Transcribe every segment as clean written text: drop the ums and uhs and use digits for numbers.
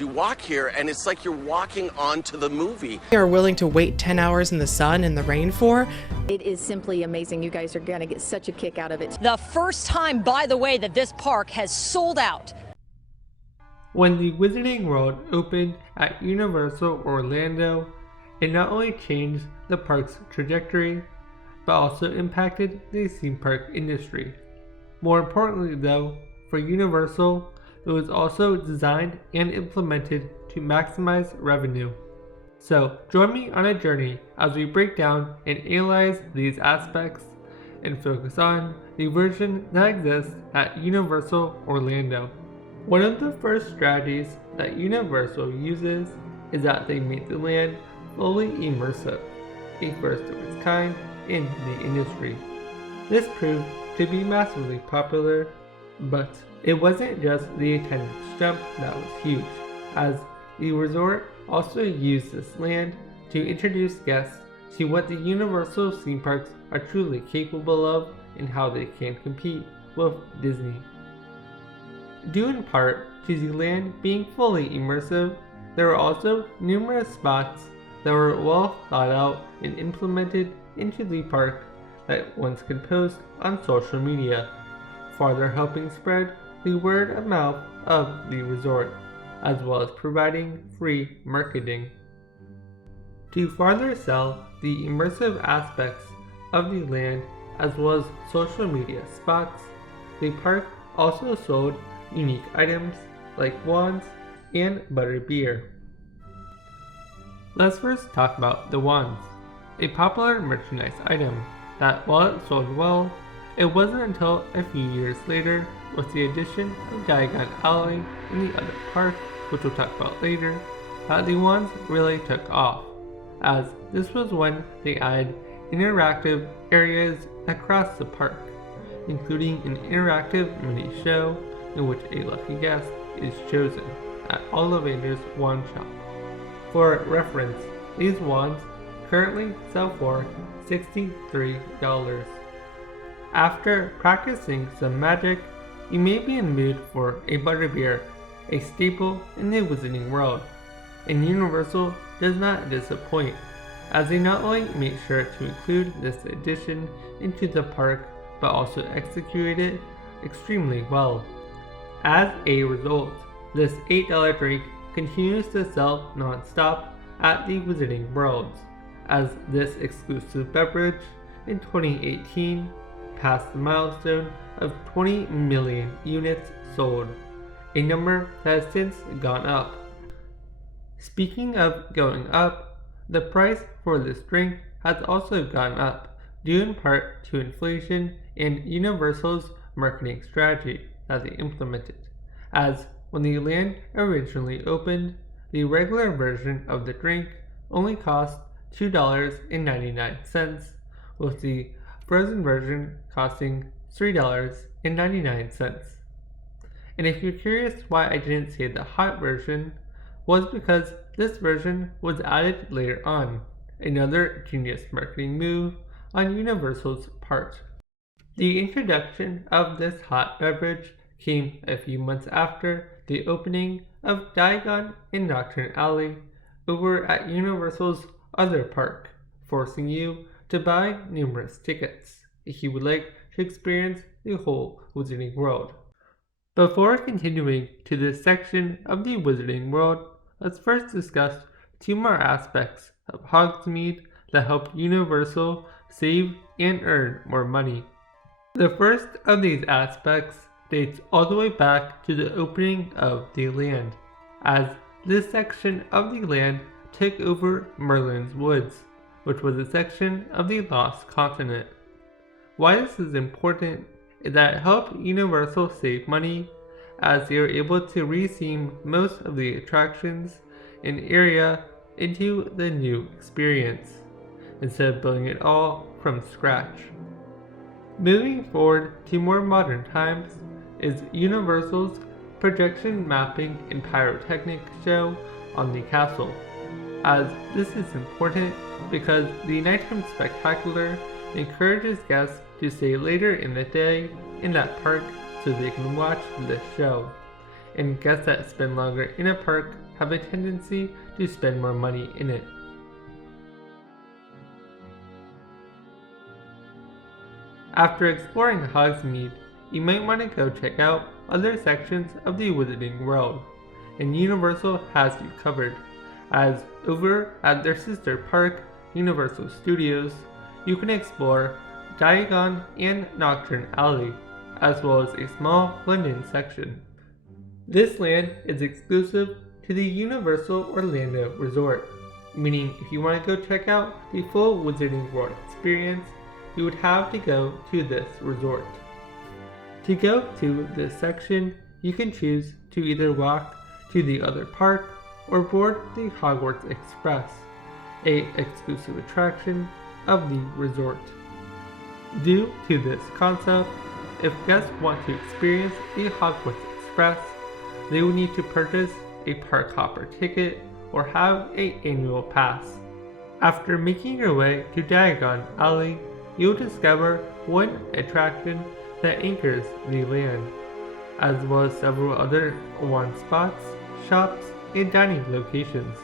You walk here and it's like you're walking onto the movie. Are willing to wait 10 hours in the sun and the rain for. It is simply amazing. You guys are going to get such a kick out of it. The first time, by the way, that this park has sold out. When the Wizarding World opened at Universal Orlando, it not only changed the park's trajectory, but also impacted the theme park industry. More importantly though, for Universal, it was also designed and implemented to maximize revenue. So join me on a journey as we break down and analyze these aspects and focus on the version that exists at Universal Orlando. One of the first strategies that Universal uses is that they make the land fully immersive, a first of its kind in the industry. This proved to be massively popular, but it wasn't just the attendance jump that was huge, as the resort also used this land to introduce guests to what the Universal theme parks are truly capable of and how they can compete with Disney. Due in part to the land being fully immersive, there were also numerous spots that were well thought out and implemented into the park that one could post on social media, farther helping spread the word of mouth of the resort, as well as providing free marketing. To further sell the immersive aspects of the land as well as social media spots, the park also sold unique items like wands and Butterbeer. Let's first talk about the wands, a popular merchandise item that, while it sold well, it wasn't until a few years later, with the addition of Diagon Alley in the other park, which we'll talk about later, that the wands really took off, as this was when they added interactive areas across the park, including an interactive mini show in which a lucky guest is chosen at Ollivander's Wand Shop. For reference, these wands currently sell for $63. After practicing some magic, you may be in the mood for a Butterbeer, a staple in the Wizarding World, and Universal does not disappoint, as they not only make sure to include this addition into the park, but also execute it extremely well. As a result, this $8 drink continues to sell non-stop at the Wizarding Worlds, as this exclusive beverage in 2018 passed the milestone of 20 million units sold, a number that has since gone up. Speaking of going up, the price for this drink has also gone up, due in part to inflation and Universal's marketing strategy that they implemented, as when the land originally opened, the regular version of the drink only cost $2.99, with the frozen version costing $3.99. And if you're curious why I didn't say the hot version, was because this version was added later on, another genius marketing move on Universal's part. The introduction of this hot beverage came a few months after the opening of Diagon and Nocturne Alley over at Universal's other park, forcing you to buy numerous tickets if you would like to experience the whole Wizarding World. Before continuing to this section of the Wizarding World, let's first discuss two more aspects of Hogsmeade that help Universal save and earn more money. The first of these aspects dates all the way back to the opening of the land, as this section of the land took over Merlin's Woods, which was a section of the Lost Continent. Why this is important is that it helped Universal save money, as they were able to re-theme most of the attractions and area into the new experience, instead of building it all from scratch. Moving forward to more modern times is Universal's projection mapping and pyrotechnic show on the castle, as this is important because the nighttime spectacular encourages guests to stay later in the day in that park so they can watch this show, and guests that spend longer in a park have a tendency to spend more money in it. After exploring Hogsmeade, you might want to go check out other sections of the Wizarding World, and Universal has you covered, as over at their sister park, Universal Studios, you can explore Diagon and Nocturne Alley, as well as a small London section. This land is exclusive to the Universal Orlando Resort, meaning if you want to go check out the full Wizarding World experience, you would have to go to this resort. To go to this section, you can choose to either walk to the other park or board the Hogwarts Express, an exclusive attraction of the resort. Due to this concept, if guests want to experience the Hogwarts Express, they will need to purchase a park hopper ticket or have an annual pass. After making your way to Diagon Alley, you'll discover one attraction that anchors the land, as well as several other wand spots, shops, and dining locations,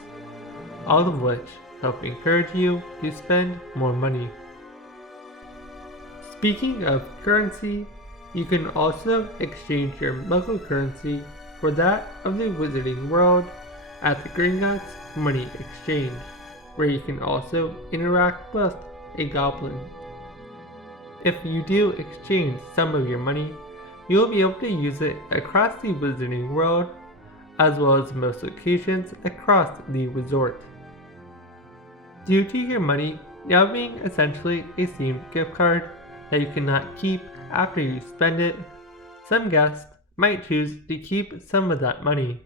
all of which help encourage you to spend more money. Speaking of currency, you can also exchange your Muggle currency for that of the Wizarding World at the Gringotts Money Exchange, where you can also interact with a goblin. If you do exchange some of your money, you'll be able to use it across the Wizarding World, as well as most locations across the resort. Due to your money now being essentially a themed gift card that you cannot keep after you spend it, some guests might choose to keep some of that money,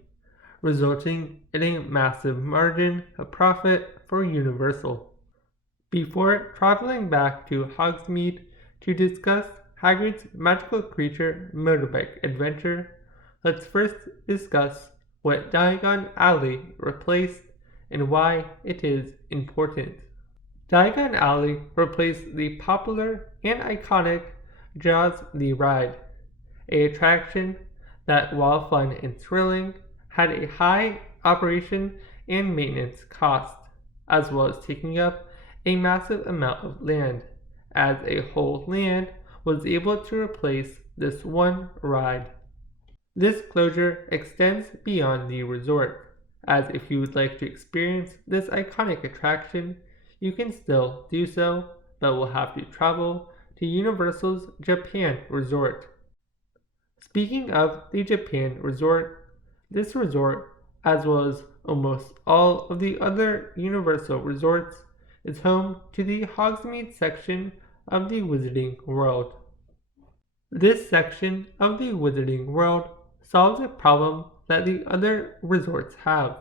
resulting in a massive margin of profit for Universal. Before traveling back to Hogsmeade to discuss Hagrid's magical creature motorbike adventure, let's first discuss what Diagon Alley replaced and why it is important. Diagon Alley replaced the popular and iconic Jaws the Ride, an attraction that, while fun and thrilling, had a high operation and maintenance cost, as well as taking up a massive amount of land, as a whole land was able to replace this one ride. This closure extends beyond the resort, as if you would like to experience this iconic attraction, you can still do so, but will have to travel to Universal's Japan Resort. Speaking of the Japan Resort, this resort, as well as almost all of the other Universal resorts, is home to the Hogsmeade section of the Wizarding World. This section of the Wizarding World solves a problem that the other resorts have,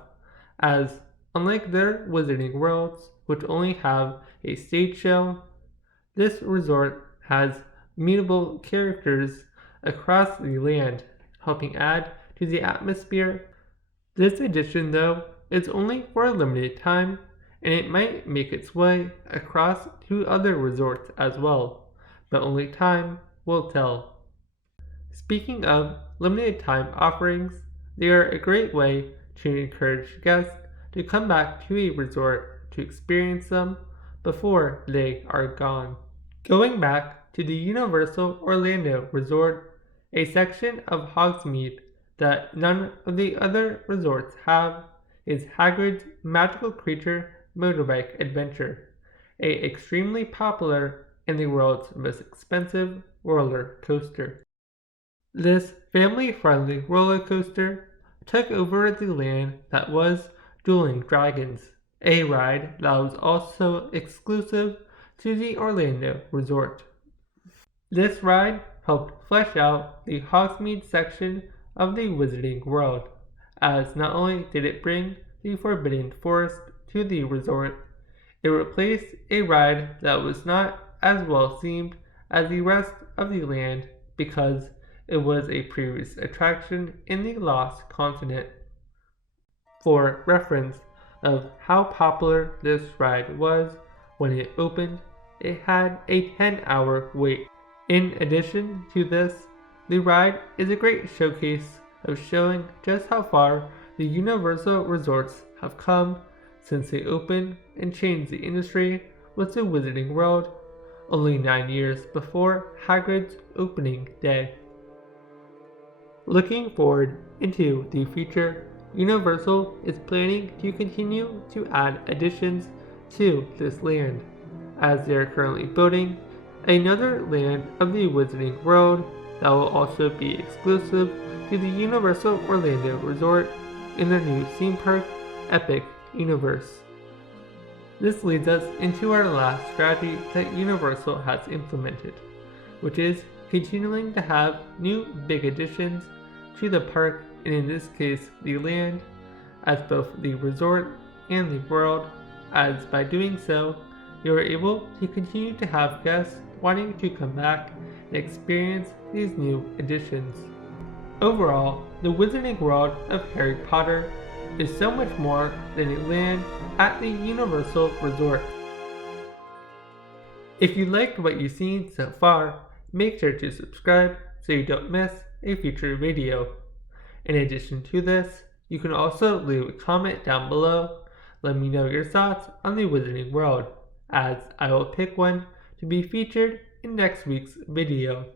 as unlike their Wizarding Worlds, which only have a stage show, this resort has mutable characters across the land, helping add to the atmosphere. This addition, though, is only for a limited time, and it might make its way across to other resorts as well, but only time will tell. Speaking of limited time offerings, they are a great way to encourage guests to come back to a resort to experience them before they are gone. Going back to the Universal Orlando Resort, a section of Hogsmeade that none of the other resorts have is Hagrid's magical creature motorbike adventure, a extremely popular and the world's most expensive roller coaster. This family-friendly roller coaster took over the land that was Dueling Dragons, a ride that was also exclusive to the Orlando Resort. This ride helped flesh out the Hogsmeade section of the Wizarding World, as not only did it bring the Forbidden Forest to the resort, it replaced a ride that was not as well themed as the rest of the land because it was a previous attraction in the Lost Continent. For reference of how popular this ride was when it opened, it had a 10-hour wait. In addition to this, the ride is a great showcase of showing just how far the Universal resorts have come since they opened and changed the industry was the Wizarding World, only 9 years before Hagrid's opening day. Looking forward into the future, Universal is planning to continue to add additions to this land, as they are currently building another land of the Wizarding World that will also be exclusive to the Universal Orlando Resort in their new theme park, Epic Universe. This leads us into our last strategy that Universal has implemented, which is continuing to have new big additions to the park, and in this case the land, as both the resort and the world, as by doing so, you are able to continue to have guests wanting to come back and experience these new additions. Overall, the Wizarding World of Harry Potter is so much more than a land at the Universal Resort. If you liked what you've seen so far, make sure to subscribe so you don't miss a future video. In addition to this, you can also leave a comment down below. Let me know your thoughts on the Wizarding World, as I will pick one to be featured in next week's video.